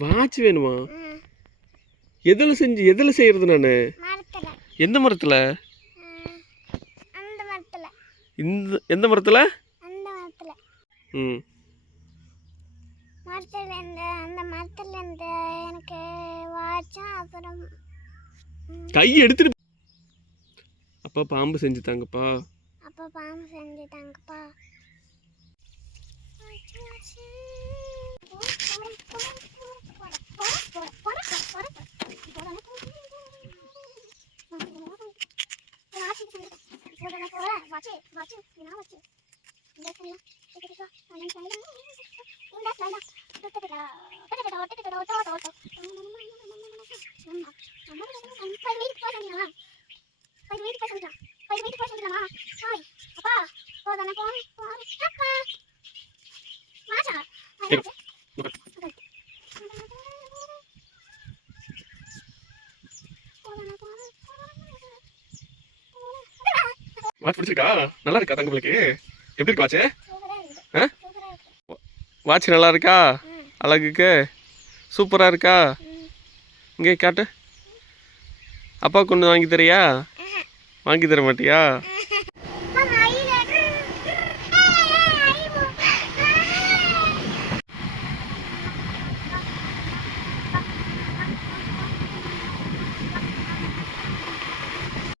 Watch வேணுமா? எதில் செய்கிறது நான்? எந்த மரத்தில்? எந்த மரத்தில்? ம் கை எடுத்துட்டு அப்பா பாம்பு செஞ்சுட்டாங்கப்பா. வாட்ச் பிடிச்சிருக்கா? நல்லா இருக்கா தங்களுக்கு? எப்படி இருக்கு வாட்ச்? வாட்ச் நல்லா இருக்கா? அழகுக்கு சூப்பராக இருக்கா? இங்கே காட்டு. அப்பா கொண்டு வாங்கி தரியா? வாங்கி தர மாட்டியா?